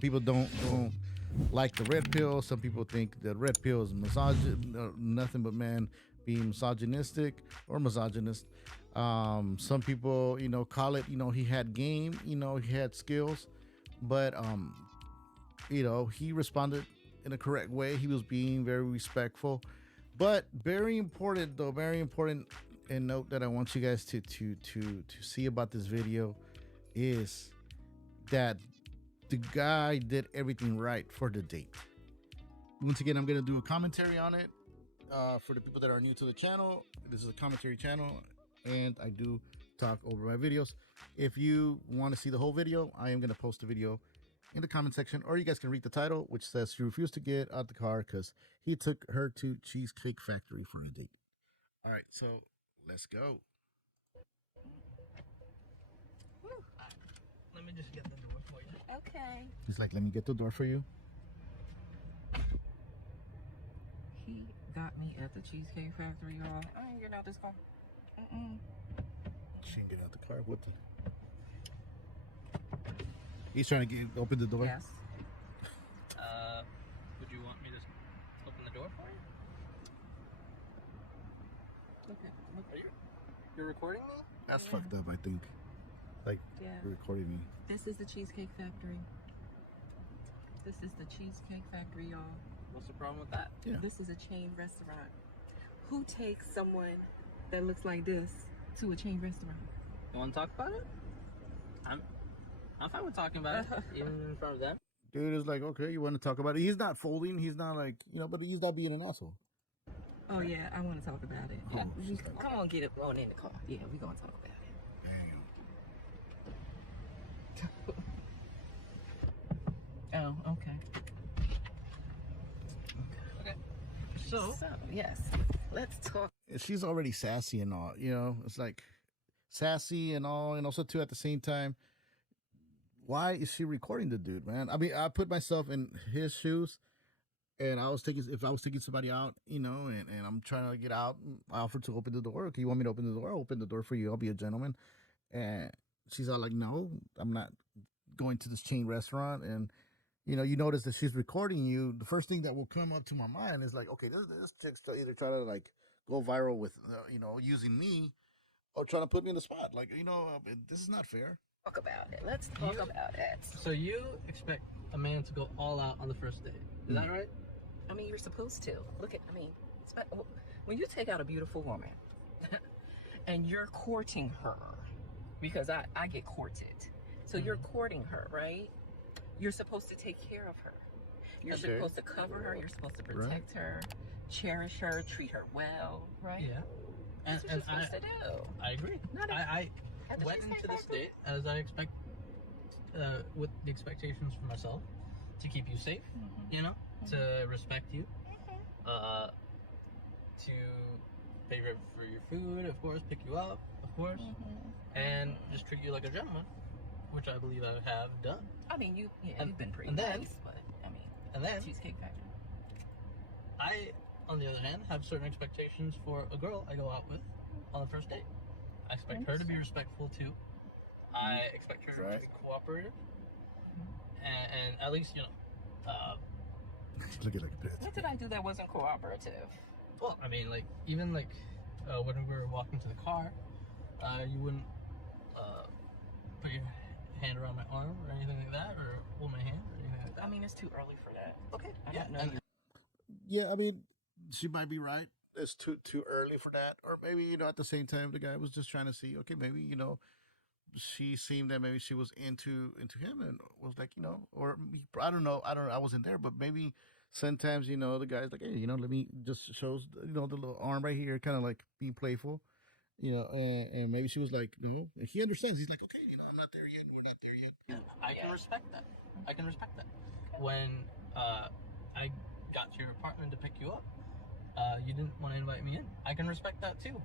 People don't like the red pill. Some people think the red pill is nothing but man being misogynistic or misogynist. Some people, call it, he had game, he had skills, but he responded in a correct way. He was being very respectful, but very important though, very important. And note that I want you guys to see about this video is that the guy did everything right for the date. Once again, I'm gonna do a commentary on it. For the people that are new to the channel, this is a commentary channel, and I do talk over my videos. If you want to see the whole video, I am gonna post the video in the comment section, or you guys can read the title, which says she refused to get out the car because he took her to Cheesecake Factory for a date. All right, so let's go. Let me just get the door for you. Okay. He's like, let me get the door for you. He got me at the Cheesecake Factory, y'all. I ain't getting out this car. She get out the car. What the? He's trying to open the door. Yes. Would you want me to open the door for you? Okay. You're recording me? That's fucked up, I think. Like, yeah. You're recording me. This is the Cheesecake Factory. This is the Cheesecake Factory, y'all. What's the problem with that? Yeah. This is a chain restaurant. Who takes someone that looks like this to a chain restaurant? You want to talk about it? I'm fine with talking about it, even in front of them. Dude is like, okay, you want to talk about it? He's not folding. He's not like, but he's not being an asshole. Oh, yeah, I want to talk about it. Oh, come on, get it on in the car. Yeah, we're going to talk about it. Damn. Oh, okay. Okay. So, yes, let's talk. She's already sassy and all, it's like sassy and all, and also too at the same time, why is she recording the dude, man? I mean, I put myself in his shoes, and if I was taking somebody out, and I'm trying to get out, I offered to open the door. Okay, you want me to open the door? I'll open the door for you. I'll be a gentleman. And she's all like, no, I'm not going to this chain restaurant. And you notice that she's recording you. The first thing that will come up to my mind is like, okay, this chick's either trying to like go viral with, using me, or trying to put me in the spot. Like, this is not fair. Talk about it. Let's talk about it. So you expect a man to go all out on the first date? Is that right? I mean, you're supposed to. When you take out a beautiful woman and you're courting her, because I get courted. So you're courting her, right? You're supposed to take care of her. You're supposed to cover her. You're supposed to protect her, cherish her, treat her well, right? Yeah. That's what you're supposed to do. I agree. I went into this date as I expect, with the expectations for myself, to keep you safe, to respect you, to pay for your food, of course, pick you up, of course, and just treat you like a gentleman, which I believe I have done. I mean, you've been pretty nice, but and then Cheesecake Factory. I, on the other hand, have certain expectations for a girl I go out with on the first date. I expect her to be respectful too. I expect her to be cooperative, and at least look at like a bitch. What did I do that wasn't cooperative? Well, I mean, when we were walking to the car, you wouldn't put your hand around my arm or anything like that, or hold my hand or anything like that. I mean, it's too early for that. Okay. I don't know. Yeah, I mean, she might be right. It's too early for that, or maybe at the same time the guy was just trying to see. Okay, maybe she seemed that maybe she was into him and was like or I don't know. I wasn't there, but maybe sometimes the guy's like, hey, let me just shows the little arm right here, kind of like being playful. And maybe she was like, no. And he understands. He's like, okay, I'm not there yet. We're not there yet. I can respect that. When I got to your apartment to pick you up, you didn't want to invite me in. I can respect that too.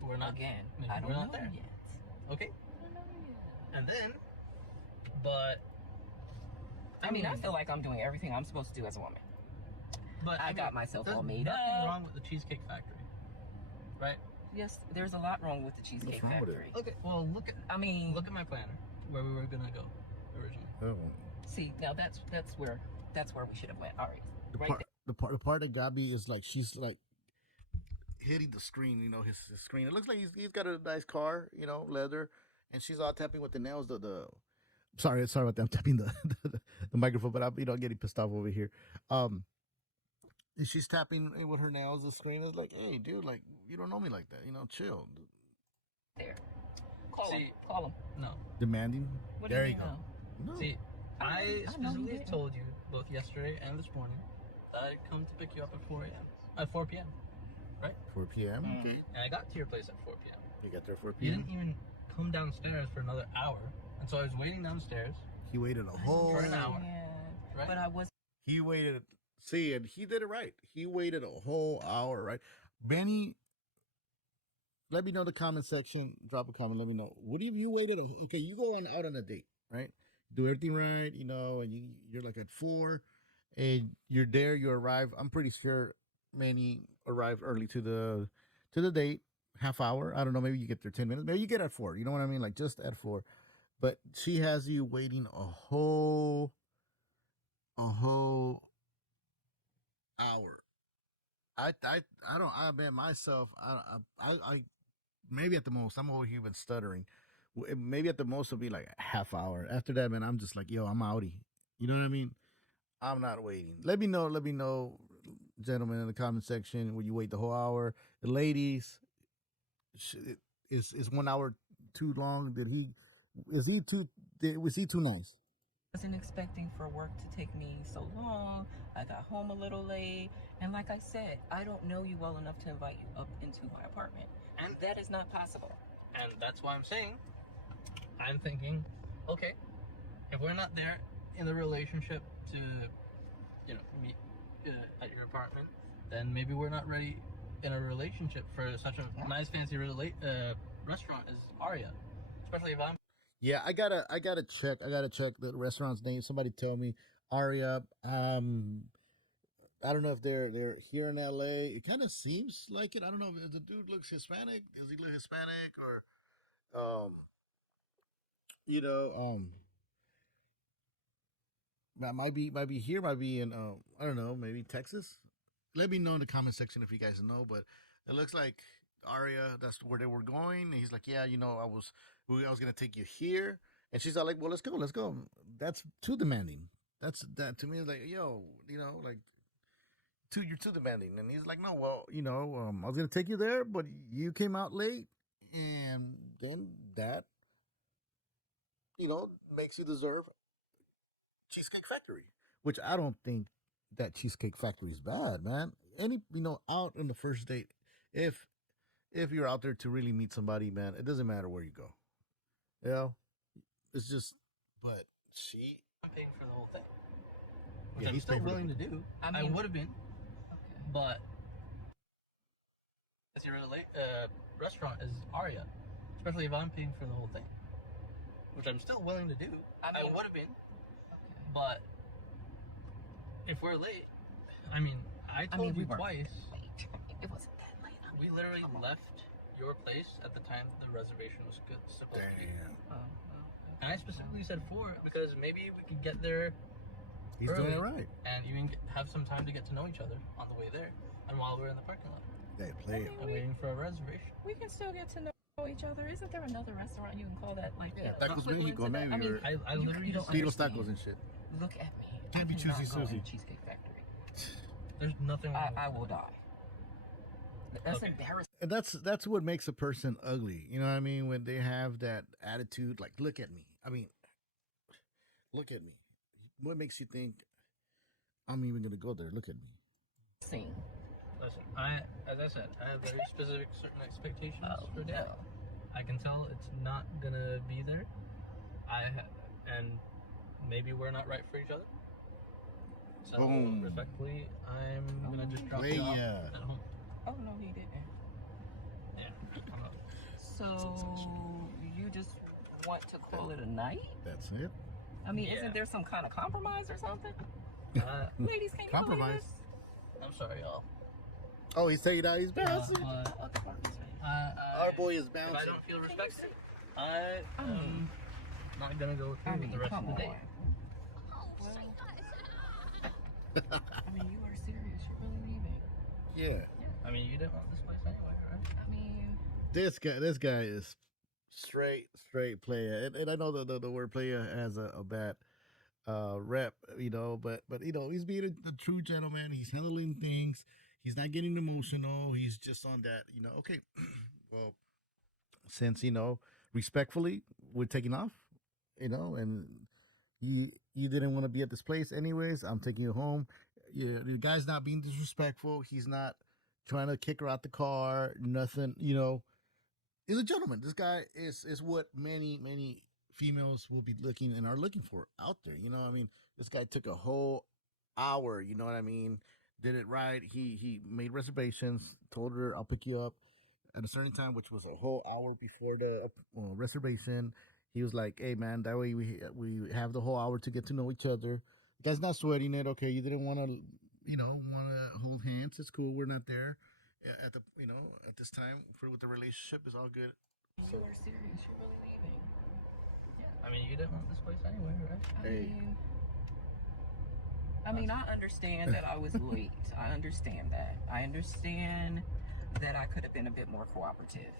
We're not I don't we're not know there yet. Okay. I don't know yet. And then, but I mean, I feel like I'm doing everything I'm supposed to do as a woman. But I got myself all made up. There's nothing up. wrong with the Cheesecake Factory, right? Yes, there's a lot wrong with the Cheesecake Factory. Okay, well look at my planner where we were gonna go originally. Oh. See, now that's where we should have went. All right, right there. The part that got me is like she's like hitting the screen. You know, his screen. It looks like he's got a nice car. You know, leather, and she's all tapping with the nails. The sorry about that. I'm tapping the microphone, but I'm getting pissed off over here. And she's tapping with her nails. The screen is like, hey, dude, like you don't know me like that. You know, chill. There. Call See, him. Call him. No. Demanding. What There do you you go. know? No. See, I I know you specifically didn't. told you both yesterday and this morning that I'd come to pick you up at 4 a.m. At 4 p.m. Right? 4 p.m. Mm. Okay. And I got to your place at 4 p.m. You got there 4 You p.m. didn't even come downstairs for another hour, and so I was waiting downstairs. He waited a whole For an hour. Yeah. Right? But I was. He waited. See, and he did it right. He waited a whole hour, right? Benny, let me know in the comment section. Drop a comment. Let me know. What if you waited? Okay, you go out on a date, right? Do everything right, and you're like at 4, and you're there. You arrive. I'm pretty sure Manny arrived early to the date, half hour. I don't know. Maybe you get there 10 minutes. Maybe you get at 4. You know what I mean? Like just at 4. But she has you waiting a whole hour. I bet myself. I maybe at the most I'm over here even stuttering. Maybe at the most it'll be like a half hour. After that, man, I'm just like, yo, I'm outie. You know what I mean? I'm not waiting. Let me know, gentlemen, in the comment section. Will you wait the whole hour? The ladies, is 1 hour too long? Was he too nice? Wasn't expecting for work to take me so long. I got home a little late, and like I said, I don't know you well enough to invite you up into my apartment, and that is not possible. And that's why I'm saying, I'm thinking, okay, if we're not there in the relationship to, meet at your apartment, then maybe we're not ready in a relationship for such a nice, fancy restaurant as Aria. Especially if I'm. Yeah, I gotta check. I gotta check the restaurant's name. Somebody tell me, Aria. I don't know if they're here in LA. It kind of seems like it. I don't know if the dude looks Hispanic. Does he look Hispanic or, you know, that might be here, might be in, I don't know, maybe Texas. Let me know in the comment section if you guys know. But it looks like Aria. That's where they were going. And he's like, yeah, I was gonna take you here. And she's all like, well, let's go. That's too demanding. That to me is like, yo, like. You're too demanding. And he's like, no, well, I was gonna take you there, but you came out late, and then that, makes you deserve Cheesecake Factory, which I don't think that Cheesecake Factory is bad, man. Out on the first date, if you're out there to really meet somebody, man, it doesn't matter where you go. It's just, but I'm paying for the whole thing, which Yeah, I'm he's still paying for willing to the- do. I I mean- would have been, but as your restaurant is Aria, especially if I'm paying for the whole thing, which I'm still willing to do. I would have been, but if we're late, I told you we weren't twice. late. It wasn't that late. We literally left your place at the time the reservation was supposed to be. damn, And I specifically said 4 because maybe we could get there he's early doing it right. and even have some time to get to know each other on the way there and while we're in the parking lot. They play it. I'm waiting for a reservation. We can still get to know each other. Isn't there another restaurant you can call that? Like, Yeah, equivalent Tacos to Mexico, that? maybe, I mean, or- I literally you just don't Tito's understand. Tacos and shit. Look at me. Can't be I cannot Choosy go Susie. in Cheesecake Factory. there's nothing wrong I with will that. die. That's Okay. embarrassing. And that's what makes a person ugly. You know what I mean? When they have that attitude, like, look at me. Look at me. What makes you think I'm even gonna go there? Look at me. Scene. Listen, as I said, I have very specific certain expectations for no. dad. I can tell it's not gonna be there. And maybe we're not right for each other. So Boom. respectfully, I'm gonna just drop Way you off yeah. at home. Oh no, he didn't. Yeah, come up. So you just want to call it a night? That's it. I mean, Yeah. isn't there some kind of compromise or something? Uh, Ladies, can you believe Compromise. this? I'm sorry, y'all. Oh, he's taking out his bouncy. Our boy is If I bouncing. don't feel respected, I am not gonna go through with the rest of come the day. on. I mean, you are serious. You're really leaving. Yeah. Yeah. I mean, you didn't want this place anyway, right? I mean, This guy is straight player, and I know the word player has a bad rep, but he's being a true gentleman. He's handling things. He's not getting emotional. He's just on that, okay. Well, since respectfully, we're taking off, and you didn't want to be at this place anyways. I'm taking you home. Yeah, the guy's not being disrespectful. He's not trying to kick her out the car. Nothing. He's a gentleman. This guy is what many females will be looking and are looking for out there. I mean, this guy took a whole hour. You know what I mean? Did it right. He made reservations. Told her I'll pick you up at a certain time, which was a whole hour before the reservation. He was like, "Hey man, that way we have the whole hour to get to know each other." The guy's not sweating it. Okay, you didn't want to, hold hands. It's cool. We're not there at the at this time for with the relationship is all good. you are serious. You're really leaving. Yeah. I mean, you didn't want this place anyway, right? Hey. I mean, I understand that I was late. I understand that. I understand that I could have been a bit more cooperative.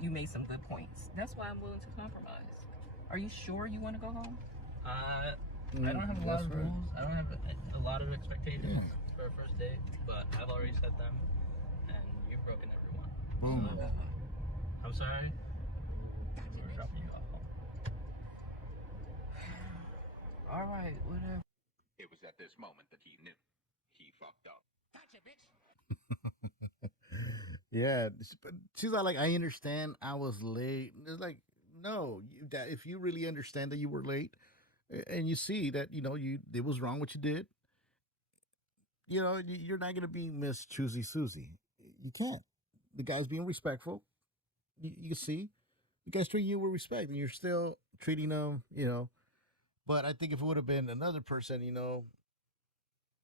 You made some good points. That's why I'm willing to compromise. Are you sure you want to go home? I don't have a lot of rules. I don't have a lot of expectations for a first date, but I've already set them, and you've broken every one. Boom. Oh my God. I'm sorry. We're dropping you off home. All right, whatever. It was at this moment that he knew. He fucked up. Gotcha, bitch. Yeah, but she's not like, I understand I was late. It's like, no, that if you really understand that you were late, and you see that you it was wrong what you did, you're not gonna be Miss Choosy Susie. You can't. The guy's being respectful. You see, the guy's treating you with respect, and you're still treating him. But I think if it would have been another person,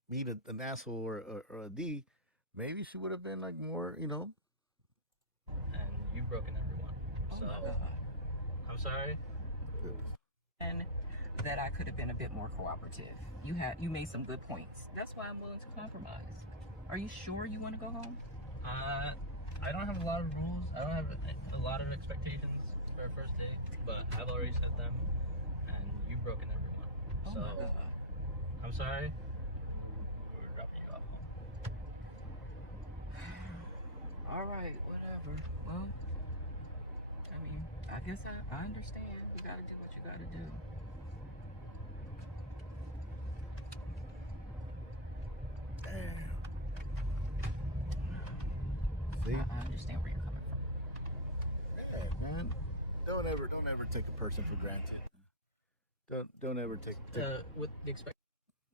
being an asshole or a D, maybe she would have been like more, And you've broken every one. Oh So my God. I'm sorry. And that I could have been a bit more cooperative. You made some good points. That's why I'm willing to compromise. Are you sure you want to go home? I don't have a lot of rules. I don't have a lot of expectations for a first date, but I've already set them, and you've broken every one. Oh So my God. I'm sorry. We're dropping you off home. All right, whatever. Well, I mean, I guess I understand. You gotta do what you gotta do. See, I understand where you're coming from. yeah, man. Don't ever take a person for granted. Don't ever take With the expect.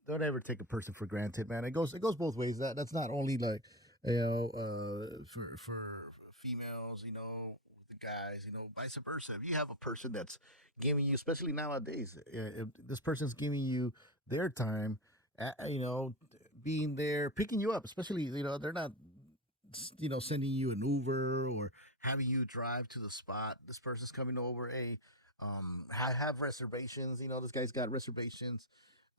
don't ever take a person for granted, man. It goes both ways. That's not only like for females, the guys, vice versa. If you have a person that's giving you, especially nowadays, if this person's giving you their time, being there, picking you up, especially they're not sending you an Uber or having you drive to the spot. This person's coming over. Hey, have reservations. This guy's got reservations.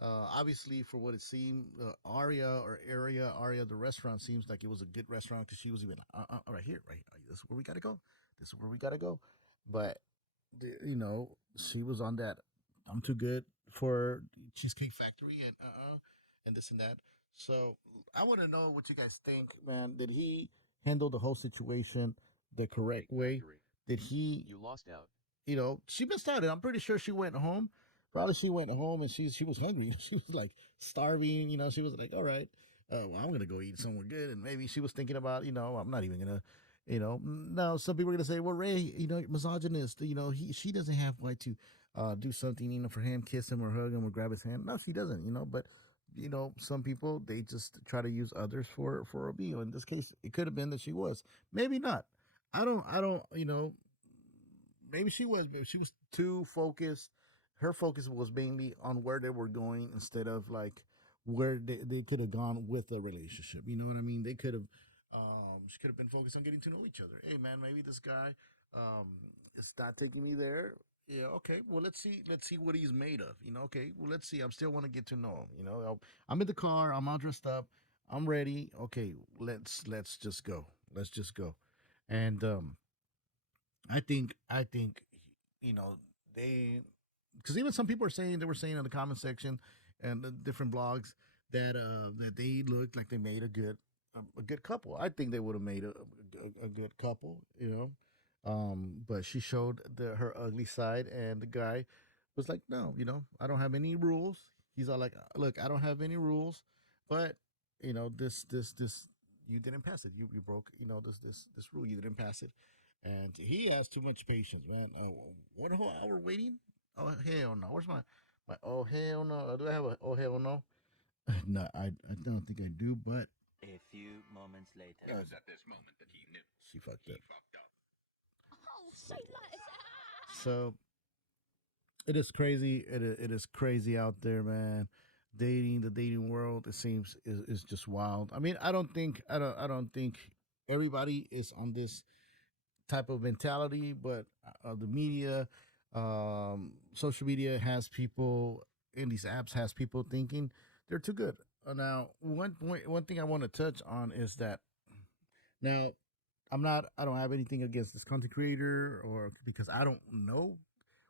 Obviously, for what it seemed, Aria, the restaurant seems like it was a good restaurant because she was even right here, right. This is where we gotta go. This is where we gotta go. But she was on that. I'm too good for Cheesecake Factory and this and that. So I want to know what you guys think, man. Did he handle the whole situation the correct way? Did he? You lost out. She missed out. And I'm pretty sure she went home. Probably she went home and she was hungry. She was like starving. She was like, all right, well, I'm gonna go eat somewhere good. And maybe she was thinking about, I'm not even gonna, now some people are gonna say, well, Ray, misogynist. She doesn't have right to do something, for him, kiss him or hug him or grab his hand. No, she doesn't. But some people they just try to use others for a meal. In this case, it could have been that she was. Maybe not. I don't. Maybe she was, but she was too focused. Her focus was mainly on where they were going instead of like where they could have gone with the relationship. You know what I mean? They could have, she could have been focused on getting to know each other. Hey man, maybe this guy is not taking me there. Yeah, okay. Well, let's see what he's made of. Okay. Well, let's see. I still want to get to know him. I'm in the car. I'm all dressed up. I'm ready. Okay. Let's just go. Let's just go. And I think you know they because even some people are saying they were saying in the comment section and the different blogs that they looked like they made a good couple. I think they would have made a good couple. But she showed her ugly side, and the guy was like, "No, I don't have any rules." He's all like, "Look, I don't have any rules, but this you didn't pass it. You broke this rule. You didn't pass it." And he has too much patience, man. 1 whole hour waiting? Oh hell no! Where's my oh hell no? Do I have a oh hell no? No, I don't think I do, but A few moments later. yeah, It was at this moment that he knew. she fucked He up. fucked up. Oh, say less. So it is crazy. It is crazy out there, man. The dating world, it seems is just wild. I mean, I don't think everybody is on this type of mentality, but the media, social media has people in these apps has people thinking they're too good. Now, one thing I want to touch on is that now I don't have anything against this content creator or because I don't know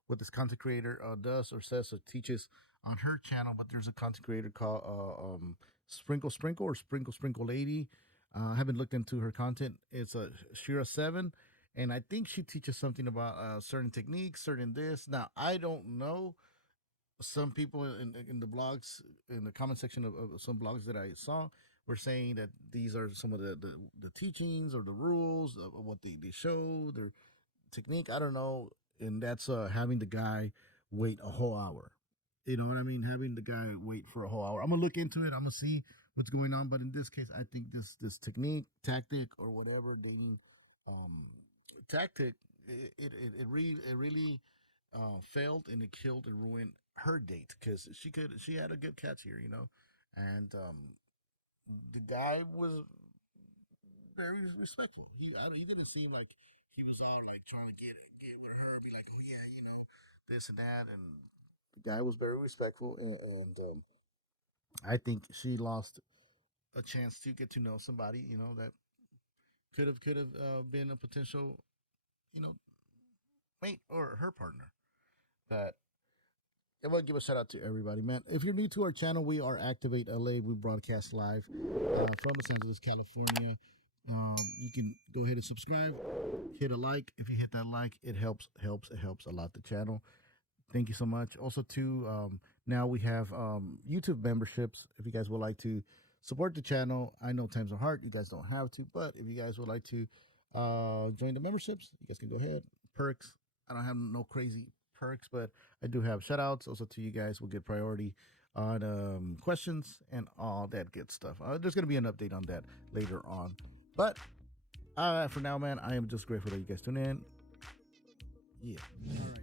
what this content creator does or says or teaches on her channel, but there's a content creator called Sprinkle Sprinkle or Sprinkle Sprinkle Lady. I haven't looked into her content. It's a Shera7, and I think she teaches something about certain techniques, certain this. Now I don't know. Some people in the blogs, in the comment section of some blogs that I saw, were saying that these are some of the teachings or the rules of what they show, their technique. I don't know, and that's having the guy wait a whole hour. You know what I mean? Having the guy wait for a whole hour. I'm gonna look into it. I'm gonna see what's going on. But in this case, I think this technique, tactic, or whatever dating um, tactic, it really failed and it killed and ruined her date because she had a good catch here, and the guy was very respectful. He didn't seem like he was all like trying to get with her, be like, oh yeah, this and that. And the guy was very respectful, and I think she lost a chance to get to know somebody, that could have been a potential, you know, mate or her partner. But I want to give a shout out to everybody, man. If you're new to our channel, we are Activate LA. We broadcast live from Los Angeles, California. You can go ahead and subscribe, hit a like. If you hit that like, it helps a lot the channel. Thank you so much. Also, too, now we have YouTube memberships. If you guys would like to support the channel, I know times are hard. You guys don't have to, but if you guys would like to join the memberships, you guys can go ahead. Perks. I don't have no crazy perks, but I do have shout outs. Also, to you guys, will get priority on questions and all that good stuff. There's going to be an update on that later on. But for now, man, I am just grateful that you guys tune in. Yeah. All right.